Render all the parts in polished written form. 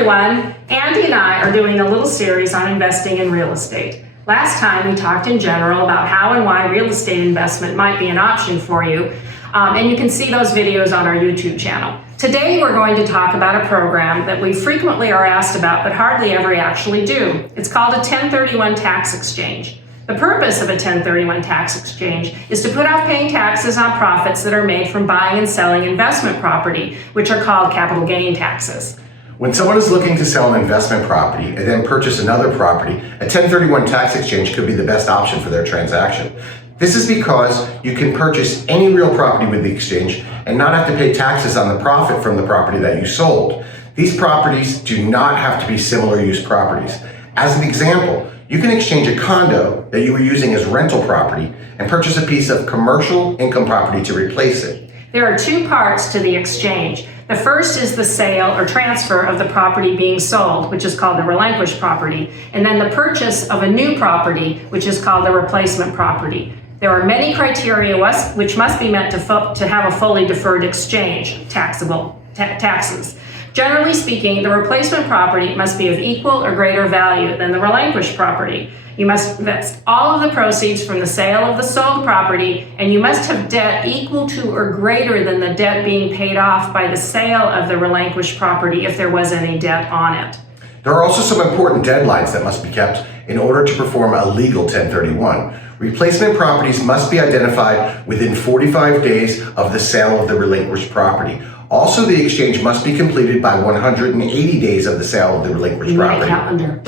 everyone. Andy and I are doing a little series on investing in real estate. Last time we talked in general about how and why real estate investment might be an option for you, and you can see those videos on our YouTube channel. Today we're going to talk about a program that we frequently are asked about but hardly ever actually do. It's called a 1031 tax exchange. The purpose of a 1031 tax exchange is to put off paying taxes on profits that are made from buying and selling investment property, which are called capital gain taxes. When someone is looking to sell an investment property and then purchase another property, a 1031 tax exchange could be the best option for their transaction. This is because you can purchase any real property with the exchange and not have to pay taxes on the profit from the property that you sold. These properties do not have to be similar use properties. As an example, you can exchange a condo that you were using as rental property and purchase a piece of commercial income property to replace it. There are two parts to the exchange. The first is the sale or transfer of the property being sold, which is called the relinquished property, and then the purchase of a new property, which is called the replacement property. There are many criteria which must be met to have a fully deferred exchange, taxes. Generally speaking, the replacement property must be of equal or greater value than the relinquished property. You must invest all of the proceeds from the sale of the sold property, and you must have debt equal to or greater than the debt being paid off by the sale of the relinquished property if there was any debt on it. There are also some important deadlines that must be kept in order to perform a legal 1031. Replacement properties must be identified within 45 days of the sale of the relinquished property. Also, the exchange must be completed by 180 days of the sale of the relinquished property. Calendar.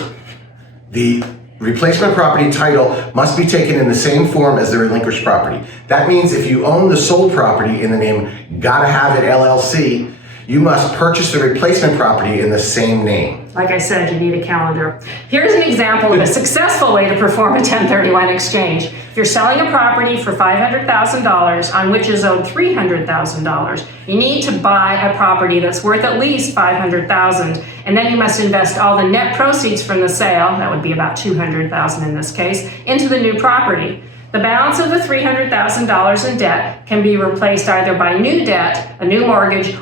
The replacement property title must be taken in the same form as the relinquished property. That means if you own the sold property in the name Gotta Have It LLC, you must purchase the replacement property in the same name. Like I said, you need a calendar. Here's an example of a successful way to perform a 1031 exchange. If you're selling a property for $500,000 on which is owed $300,000, you need to buy a property that's worth at least $500,000, and then you must invest all the net proceeds from the sale, that would be about $200,000 in this case, into the new property. The balance of the $300,000 in debt can be replaced either by new debt, a new mortgage,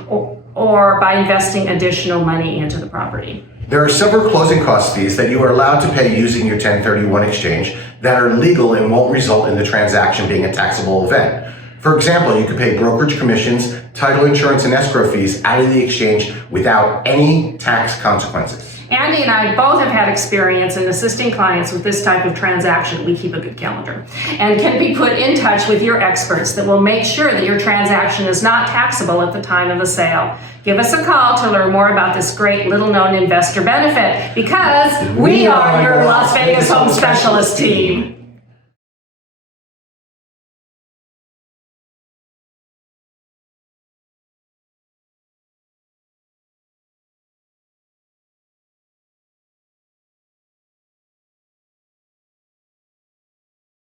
or by investing additional money into the property. There are several closing cost fees that you are allowed to pay using your 1031 exchange that are legal and won't result in the transaction being a taxable event. For example, you could pay brokerage commissions, title insurance, and escrow fees out of the exchange without any tax consequences. Andy and I both have had experience in assisting clients with this type of transaction. We keep a good calendar and can be put in touch with your experts that will make sure that your transaction is not taxable at the time of the sale. Give us a call to learn more about this great little-known investor benefit because we are your Las Vegas Home Specialist team.